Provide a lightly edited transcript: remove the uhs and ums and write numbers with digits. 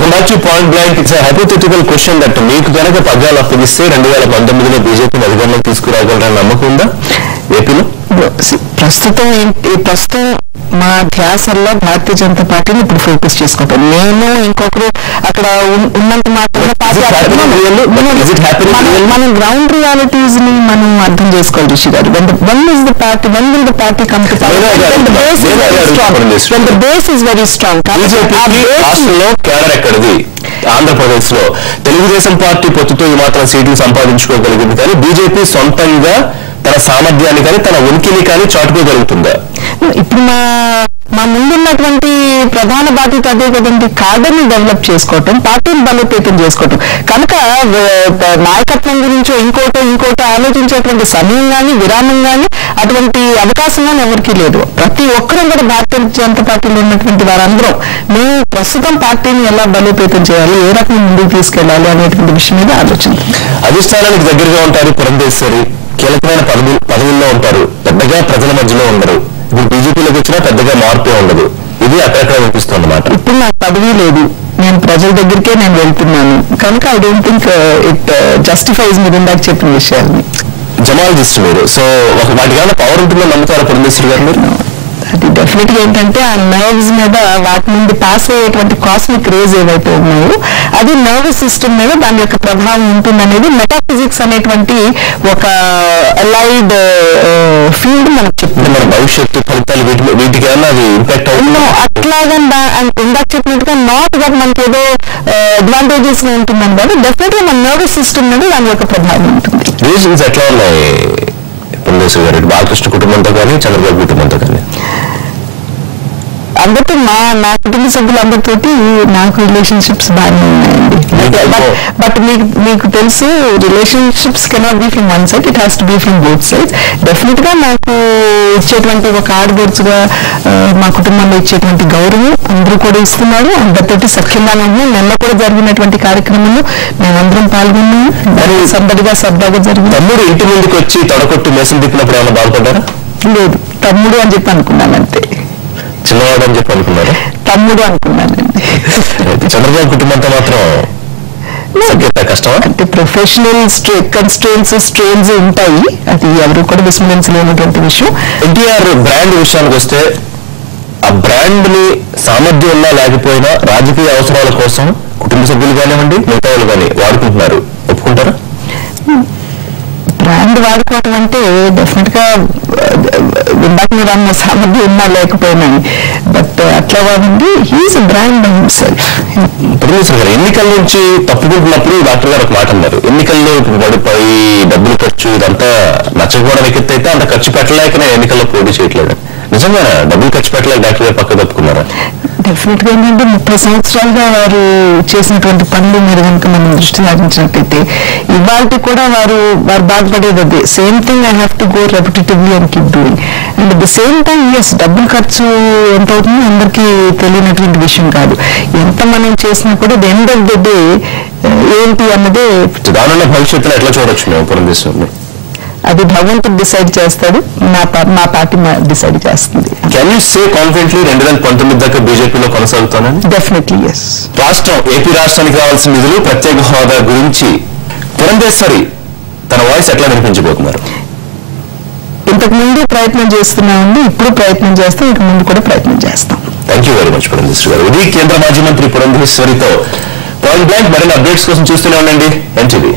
Welcome back to Point Blank. It's a hypothetical question that మీకు కనుక పగ్గాలు అప్పగిస్తే 2019లో బీజేపీ అధికారంలోకి తీసుకురాగలరని నమ్మకం ఉందా ఏపీలో? ప్రస్తుతం మా ధ్యాసల్లో భారతీయ జనతా పార్టీని ఇప్పుడు ఫోకస్ చేసుకుంటాం. నేను ఇంకొకరు అక్కడ ఉన్నంత మాత్రమే మనం గ్రౌండ్ రియాలిటీస్ ని మనం అర్థం చేసుకోవాలి రిషి గారు. When will the party come to power? When the base is very strong. రాష్ట్రంలో కేడర్ ఎక్కడిది? ఆంధ్రప్రదేశ్ లో తెలుగుదేశం పార్టీ పొత్తుతో ఈ మాత్రం సీట్లు సంపాదించుకోగలిగింది, కానీ బీజేపీ సొంతంగా తన సామర్థ్యాన్ని కానీ తన ఉనికిని కానీ చాటుకోగలుగుతుందా? ఇప్పుడు మా ముందున్నటువంటి ప్రధాన బాధ్యత అదే కదండి, కార్డర్ని డెవలప్ చేసుకోవటం, పార్టీని బలోపేతం చేసుకోవటం. కనుక నాయకత్వం గురించో ఇంకోటో ఆలోచించేటువంటి సమయం కానీ విరామం కానీ అటువంటి అవకాశం కానీ ఎవరికీ లేదు. ప్రతి ఒక్కరూ కూడా భారతీయ జనతా పార్టీలో ఉన్నటువంటి వారందరం మేము ప్రస్తుతం పార్టీని ఎలా బలోపేతం చేయాలి, ఏ రకంగా ముందుకు తీసుకెళ్లాలి అనేటువంటి విషయం మీద ఆలోచన. అధిష్టానానికి దగ్గరగా ఉంటారు పురంధేశ్వరి, కీలకమైన పదవుల్లో ఉంటారు, పెద్దగా ప్రజల మధ్యలో ఉండరు. ఇప్పుడు బీజేపీలోకి వచ్చినా పెద్దగా మార్పే ఉండదు. ఇది అక్కడక్కడ వినిపిస్తుంది అన్నమాట. ఇప్పుడు నాకు పదవి లేదు, నేను ప్రజల దగ్గరికే నేను వెళ్తున్నాను. కనుక ఐ డోంట్ థింక్ ఇట్ జస్టిఫైజ్ మీరు ఇందాక చెప్పిన విషయాన్ని. జమాలజిస్ట్ మీరు, సో వాటికన్నా పవర్ ఉంటుందని నమ్ముతారా పురంధేశ్వరి గారు మీరు? అది డెఫినెట్ గా ఏంటంటే ఆ నర్వ్స్ మీద వాటి నుండి పాస్ అయ్యేటువంటి కాస్మిక్ రేజ్ ఏవైతే ఉన్నాయో అది నర్వస్ సిస్టమ్ మీద దాని యొక్క ప్రభావం ఉంటుందనేది మెటాఫిజిక్స్ అనేటువంటి ఒక అలైడ్ ఫీల్డ్ మనకు చెప్తుంది. మన భవిష్యత్తు ఫలితాలు వీటికైనా అది ఇంపాక్ట్ అవుతుంది అట్లాగా ఇందాక చెప్పినట్టుగా నాట్ గా మనకి ఏదో అడ్వాంటేజెస్ గా ఉంటుందని కాదు, డెఫినెట్ గా మన నర్వస్ సిస్టమ్ మీద దాని యొక్క ప్రభావం ఉంటుంది. రీజన్స్ ఎట్లా ఉన్నాయి పురంధేశ్వరి గారు? బాలకృష్ణ కుటుంబంతో కానీ చంద్రబాబు కుటుంబంతో కానీ అందరితో నా కుటుంబ సభ్యులందరితోటి నాకు రిలేషన్షిప్స్ బాగానే ఉన్నాయండి. బట్ మీకు తెలుసు relationships cannot be from one side, it has to be from both sides. Definite గా నాకు ఇచ్చేటువంటి ఒక ఆడబడుచుగా మా కుటుంబంలో ఇచ్చేటువంటి గౌరవం అందరూ కూడా ఇస్తున్నారు. అందరితోటి సఖ్యంగానే ఉన్నాం. నిన్న కూడా జరిగినటువంటి కార్యక్రమంలో మేమందరం పాల్గొన్నాము. సందడిగా సరదాగా జరిగింది. తమ్ముడు ఇంటి ముందుకు వచ్చి తొడకొట్టు మేసం తిప్పినప్పుడు ఏమైనా బాధపడ్డారా? లేదు, తమ్ముడు అని చెప్పి అనుకున్నాను అంతే. చిన్నవాడు అని చెప్పి అనుకున్నారా? తమ్ముడు అనుకున్నానండి. చంద్రబాబు కుటుంబంతో మాత్రం కష్టమా? అంటే ప్రొఫెషనల్ కన్స్ట్రెయిన్స్ స్ట్రెయిన్స్ ఉంటాయి, అది ఎవరు కూడా విస్మరించలేనటువంటి విషయం. ఎన్టీఆర్ బ్రాండ్ విషయానికి వస్తే ఆ బ్రాండ్ ని సామర్థ్యం ఉన్నా లేకపోయినా రాజకీయ అవసరాల కోసం కుటుంబ సభ్యులు కానివ్వండి మిగతా వాళ్ళు కానీ వాడుకుంటున్నారు, ఒప్పుకుంటారా? బ్రాండ్ వాడుకోవటం అంటే డెఫినెట్ గా ఇందాక మీరు అన్న సామర్థ్యం ఉన్నా లేకపోయినా, బట్ అట్లా వాడండి he is a brand by himself. ఎన్నికల నుంచి తప్పుకుంటున్నప్పుడు డాక్టర్ గారు ఒక మాట అన్నారు, ఎన్నికల్లో పడిపోయి డబ్బులు ఖర్చు ఇదంతా నచ్చకపోవడం ఎక్కితే అంత ఖర్చు పెట్టలేక నేను ఎన్నికల్లో పోటీ చేయట్లేదు. నిజంగా డబ్బులు ఖర్చు పెట్టలేక డాక్టర్ గారు పక్క తప్పుకున్నారా? డెఫినెట్ గా ఏంటంటే 30 సంవత్సరాలుగా వారు చేసినటువంటి పనులు మీరు కనుక మనం దృష్టి సారించినట్టయితే ఇవాళ కూడా వారు బాధపడేది అదే, same thing I have to go repetitively and keep doing. And at the same time yes, డబ్బులు ఖర్చు ఎంత అవుతుందో అందరికీ తెలియనటువంటి విషయం కాదు. ఎంత మనం చేసినా కూడా the end of the day ఏంటి అన్నదే దానిలో భవిష్యత్తులో ఎట్లా చూడొచ్చు మేము పురంధేశ్వరిని? అది భగవంతుడు డిసైడ్ చేస్తాడు, మా పార్టీ డిసైడ్ చేస్తుంది. కెన్ యూ సే కాన్ఫిడెంట్లీ 2019 దాకా బీజేపీలో కొనసాగుతానని? Definitely yes. ఏపీ రాష్ట్రానికి రావాల్సిన నిధులు, ప్రత్యేక హోదా గురించి పురంధేశ్వరి తన వాయిస్ ఎట్లా వినిపించబోతున్నారు? ఇంతకు ముందు ప్రయత్నం చేస్తున్నామండి, ఇప్పుడు ప్రయత్నం చేస్తాం, ఇంక ముందు కూడా ప్రయత్నం చేస్తాం. Thank you very much Purandeswari గారు. ఇది కేంద్ర మాజీ మంత్రి పురంధేశ్వరితో పాయింట్ బ్లాంక్. మరిన్ని అప్డేట్స్ కోసం చూస్తూనే ఉండండి ఎన్టీవీ.